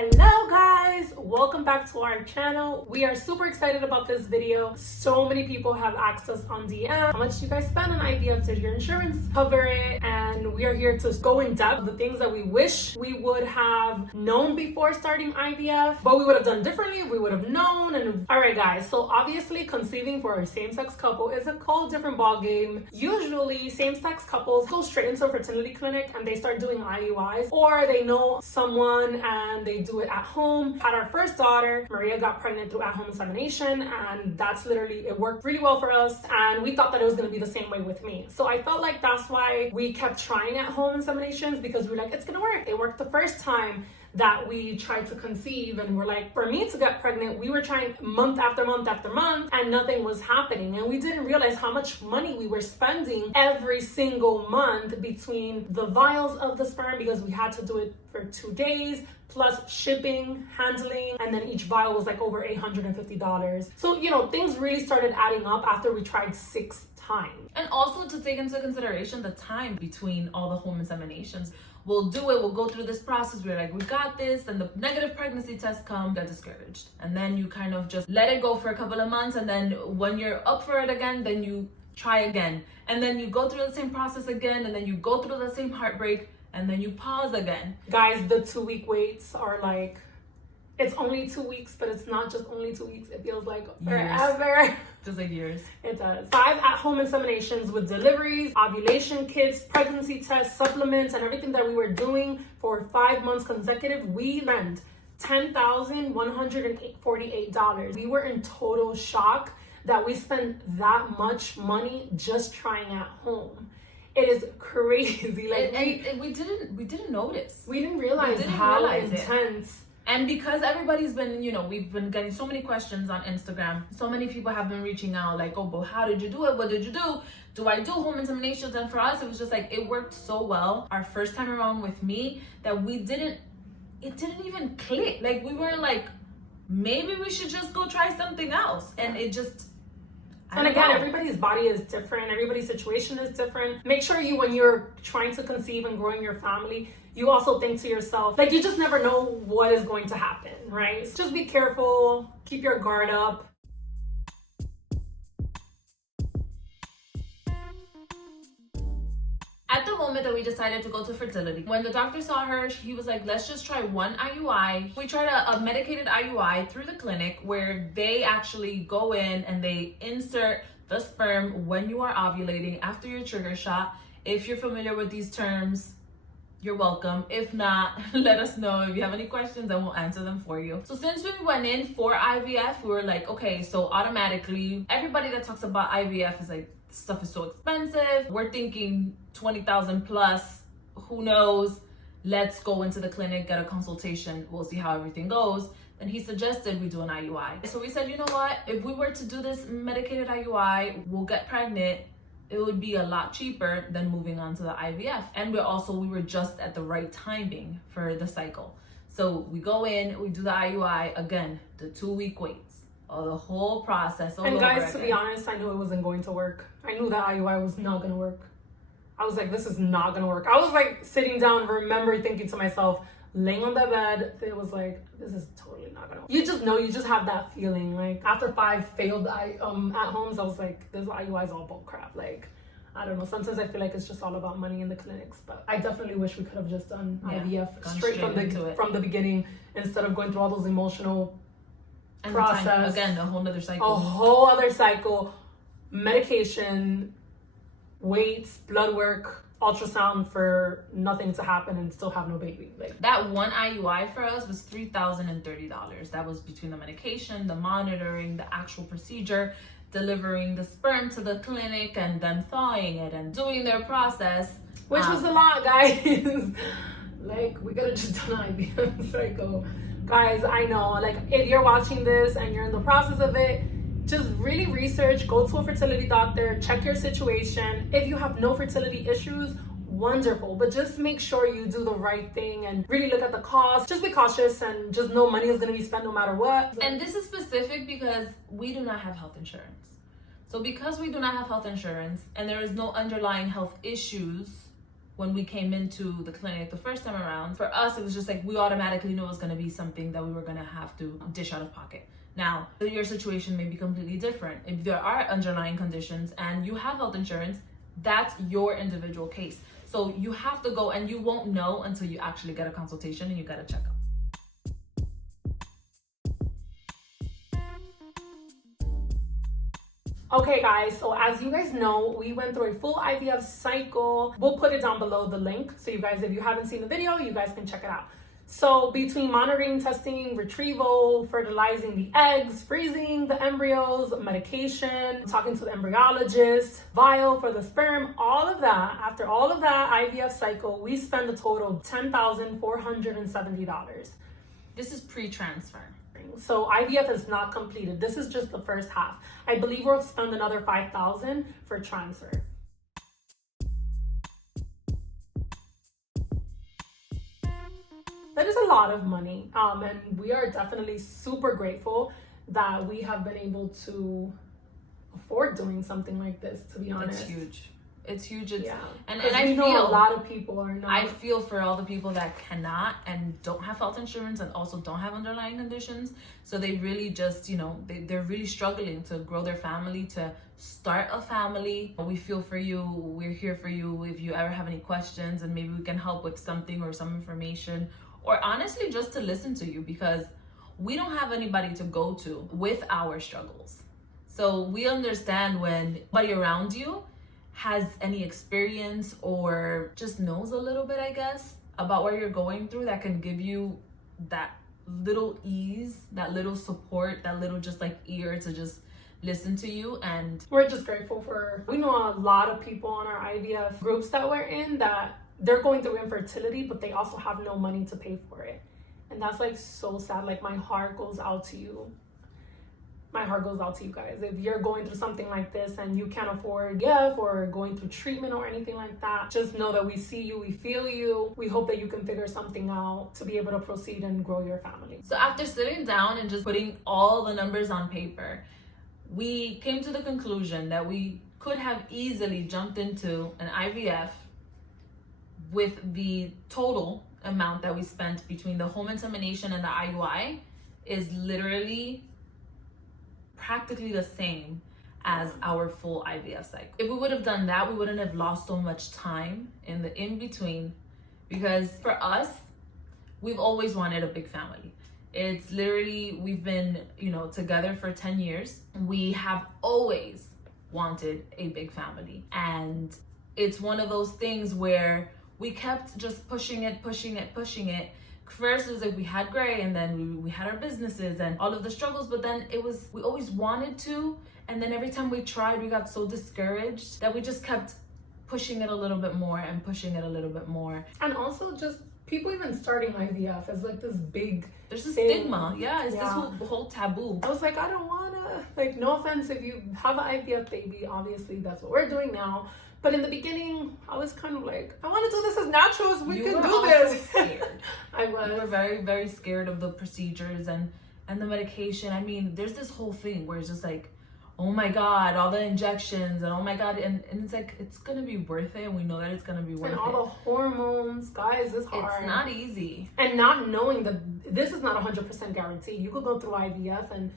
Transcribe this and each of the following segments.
Hello guys, welcome back to our channel. We are super excited about this video. So many people have asked us on DM how much you guys spend on IVF, did your insurance cover it? And we are here to go in depth the things that we wish we would have known before starting IVF, but we would have done differently, we would have known. And all right guys, so obviously conceiving for a same-sex couple is a whole different ball game. Usually same-sex couples go straight into a fertility clinic and they start doing IUIs, or they know someone and they do it at home. Had our first daughter, Maria got pregnant through at-home insemination, and that's literally, it worked really well for us, and we thought that it was going to be the same way with me. So I felt like that's why we kept trying at-home inseminations, because we were like, it's gonna work. It worked the first time that we tried to conceive, and we're like, for me to get pregnant, we were trying month after month after month and nothing was happening, and we didn't realize how much money we were spending every single month between the vials of the sperm, because we had to do it for 2 days plus shipping, handling, and then each vial was like over $850. So things really started adding up after we tried 6 times. And also to take into consideration the time between all the home inseminations. We'll do it, we'll go through this process, we're like, we got this, and the negative pregnancy test come, get discouraged. And then you kind of just let it go for a couple of months, and then when you're up for it again, then you try again. And then you go through the same process again, and then you go through the same heartbreak, and then you pause again. Guys, the 2-week waits are like, it's only 2 weeks, but it's not just only 2 weeks. It feels like forever. Just like years. It does. 5 at-home inseminations with deliveries, ovulation kits, pregnancy tests, supplements, and everything that we were doing for 5 months consecutive. We spent $10,148. We were in total shock that we spent that much money just trying at home. It is crazy. Like we didn't notice. We didn't realize how intense. And because everybody's been, we've been getting so many questions on Instagram. So many people have been reaching out like, oh, but how did you do it? What did you do? Do I do home inseminations? And for us, it was just like, it worked so well our first time around with me that it didn't even click. Like, we were like, maybe we should just go try something else. And it just, and again, everybody's body is different. Everybody's situation is different. Make sure when you're trying to conceive and growing your family, you also think to yourself, like, you just never know what is going to happen, right? So just be careful, keep your guard up. At the moment that we decided to go to fertility, when the doctor saw her, he was like, let's just try one IUI. We tried a medicated IUI through the clinic where they actually go in and they insert the sperm when you are ovulating after your trigger shot. If you're familiar with these terms, you're welcome. If not, let us know. If you have any questions, then we'll answer them for you. So since we went in for IVF, we were like, okay, so automatically, everybody that talks about IVF is like, this stuff is so expensive. We're thinking 20,000 plus, who knows? Let's go into the clinic, get a consultation. We'll see how everything goes. And he suggested we do an IUI. So we said, you know what? If we were to do this medicated IUI, we'll get pregnant. It would be a lot cheaper than moving on to the IVF. And we were just at the right timing for the cycle. So we go in, we do the IUI, again, the 2-week waits, the whole process. And guys, to be honest, I knew it wasn't going to work. I knew that IUI was not going to work. I was like, this is not going to work. I was like sitting down, remember thinking to myself, laying on the bed, it was like, this is totally not gonna work. You just know, you just have that feeling. Like after 5 failed at-homes, I was like, this IUI is all bull crap. Like, I don't know, sometimes I feel like it's just all about money in the clinics, but I definitely wish we could have just done IVF straight from the beginning, instead of going through all those emotional process. Again, a whole other cycle. A whole other cycle, medication, weights, blood work, ultrasound for nothing to happen and still have no baby. Like that one IUI for us was $3,030. That was between the medication, the monitoring, the actual procedure, delivering the sperm to the clinic, and them thawing it and doing their process. Which was a lot, guys. Like, we could have just done IVF cycle. Guys, I know, like, if you're watching this and you're in the process of it, just really research, go to a fertility doctor, check your situation. If you have no fertility issues, wonderful, but just make sure you do the right thing and really look at the cost. Just be cautious and just know money is going to be spent no matter what. And this is specific because we do not have health insurance. So because we do not have health insurance and there is no underlying health issues, when we came into the clinic the first time around, for us, it was just like we automatically knew it was going to be something that we were going to have to dish out of pocket. Now, your situation may be completely different. If there are underlying conditions and you have health insurance, that's your individual case. So you have to go, and you won't know until you actually get a consultation and you get a checkup. Okay guys, so as you guys know, we went through a full IVF cycle. We'll put it down below the link. So you guys, if you haven't seen the video, you guys can check it out. So between monitoring, testing, retrieval, fertilizing the eggs, freezing the embryos, medication, talking to the embryologist, vial for the sperm, all of that, after all of that IVF cycle, we spend a total of $10,470. This is pre-transfer. So IVF is not completed. This is just the first half. I believe we'll spend another $5,000 for transfer. That is a lot of money. And we are definitely super grateful that we have been able to afford doing something like this, to be honest. It's huge. It's huge. It's, yeah. And I I know feel a lot of people are not. I feel for all the people that cannot and don't have health insurance and also don't have underlying conditions. So they really just, they're really struggling to grow their family, to start a family. We feel for you. We're here for you. If you ever have any questions, and maybe we can help with something or some information, or honestly just to listen to you, because we don't have anybody to go to with our struggles. So we understand when somebody around you has any experience or just knows a little bit, I guess, about what you're going through, that can give you that little ease, that little support, that little just like ear to just listen to you. And we're just grateful we know a lot of people on our IVF groups that we're in that they're going through infertility, but they also have no money to pay for it. And that's like so sad. Like my heart goes out to you. My heart goes out to you guys. If you're going through something like this and you can't afford IVF or going through treatment or anything like that, just know that we see you, we feel you. We hope that you can figure something out to be able to proceed and grow your family. So after sitting down and just putting all the numbers on paper, we came to the conclusion that we could have easily jumped into an IVF with the total amount that we spent between the home insemination and the IUI is literally practically the same as our full IVF cycle. If we would have done that, we wouldn't have lost so much time in the in-between, because for us, we've always wanted a big family. It's literally, we've been, together for 10 years. We have always wanted a big family. And it's one of those things where we kept just pushing it. First it was like we had Gray, and then we had our businesses and all of the struggles, but then we always wanted to, and then every time we tried, we got so discouraged that we just kept pushing it a little bit more and pushing it a little bit more. And also just people even starting IVF is like this big there's a thing. stigma. It's this whole taboo. I was like, I don't wanna, no offense if you have an IVF baby, obviously that's what we're doing now. But in the beginning, I was kind of like, I want to do this as natural as we can do this. Scared. I was. We were very, very scared of the procedures and the medication. I mean, there's this whole thing where it's just like, oh my God, all the injections and oh my God. And it's like, it's going to be worth it. And we know that it's going to be worth it. And all the hormones, guys, it's hard. It's not easy. And not knowing that this is not 100% guaranteed. You could go through IVF and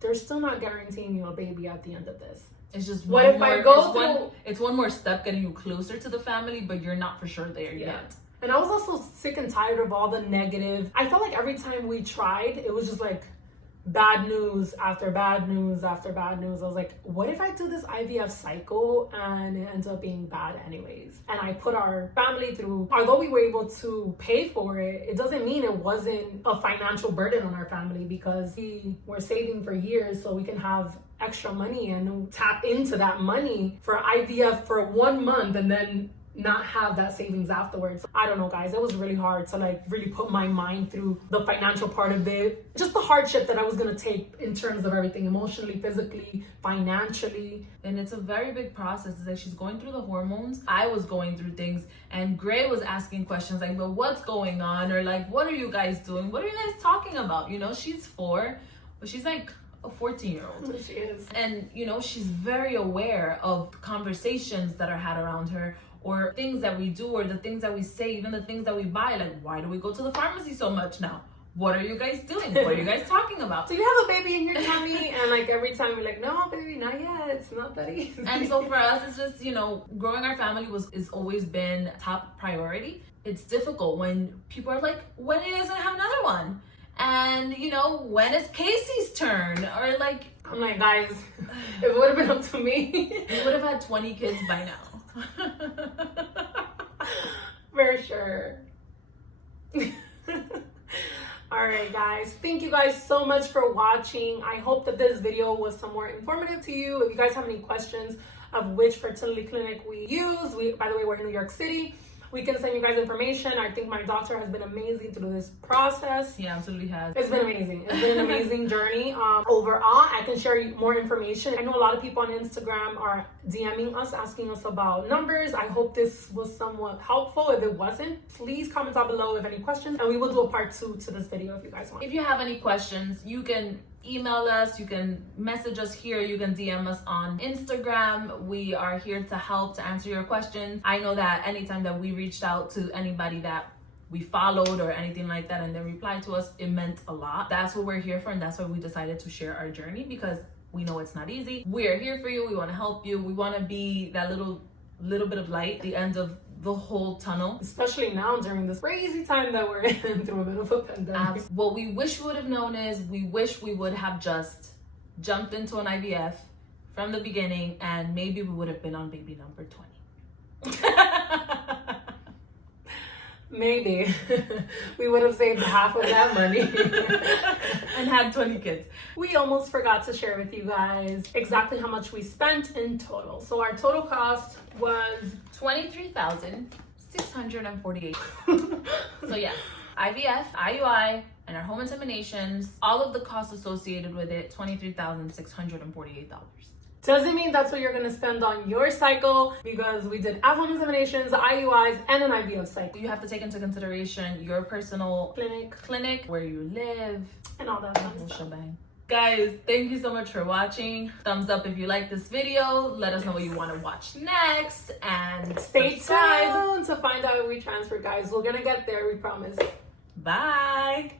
they're still not guaranteeing you a baby at the end of this. It's just it's one more step getting you closer to the family, but you're not for sure there yet. And I was also sick and tired of all the negative. I felt like every time we tried, it was just like bad news after bad news after bad news. I was like, what if I do this IVF cycle and it ends up being bad anyways? And I put our family through, although we were able to pay for it, it doesn't mean it wasn't a financial burden on our family, because we were saving for years so we can have extra money and tap into that money for IVF for 1 month and then not have that savings afterwards. I don't know, guys, it was really hard to really put my mind through the financial part of it, just the hardship that I was gonna take in terms of everything, emotionally, physically, financially. And it's a very big process. It's like she's going through the hormones, I was going through things, and Gray was asking questions like, well, what's going on? Or like, what are you guys doing? What are you guys talking about? She's 4, but she's like a 14-year-old. She is. And she's very aware of conversations that are had around her, or things that we do or the things that we say, even the things that we buy. Like, why do we go to the pharmacy so much now? What are you guys doing? What are you guys talking about? So you have a baby in your tummy, and like every time you're like, no, baby, not yet. It's not that easy. And so for us, it's just, you know, growing our family is always been top priority. It's difficult when people are like, when are you guys gonna have another one? And, you know, when is Casey's turn? Or like, I'm like, guys, if it would have been up to me, we would have had 20 kids by now. For sure. All right, guys, thank you guys so much for watching. I hope that this video was somewhat informative to you. If you guys have any questions of which fertility clinic we use, by the way, we're in New York City. We can send you guys information. I think my doctor has been amazing through this process. He absolutely has. It's been amazing. It's been an amazing journey. Overall, I can share you more information. I know a lot of people on Instagram are DMing us, asking us about numbers. I hope this was somewhat helpful. If it wasn't, please comment down below if any questions, and we will do a part 2 to this video if you guys want. If you have any questions, you can email us, you can message us here, you can DM us on Instagram. We are here to help, to answer your questions. I know that anytime that we reached out to anybody that we followed or anything like that and they replied to us, it meant a lot. That's what we're here for, and that's why we decided to share our journey, because we know it's not easy. We are here for you. We want to help you. We want to be that little bit of light at the end of the whole tunnel, especially now during this crazy time that we're in through a bit of a pandemic. What we wish we would have known is we wish we would have just jumped into an IVF from the beginning, and maybe we would have been on baby number 20. Maybe we would have saved half of that money and had 20 kids. We almost forgot to share with you guys exactly how much we spent in total. So our total cost was $23,648. So yes, IVF, IUI, and our home inseminations, all of the costs associated with it, $23,648. Doesn't mean that's what you're gonna spend on your cycle, because we did at-home inseminations, IUIs, and an IVF cycle. You have to take into consideration your personal clinic, where you live, and all that fun stuff. Shebang. Guys, thank you so much for watching. Thumbs up if you like this video. Let us know what you want to watch next, and stay tuned to find out if we transfer, guys. We're gonna get there, we promise. Bye.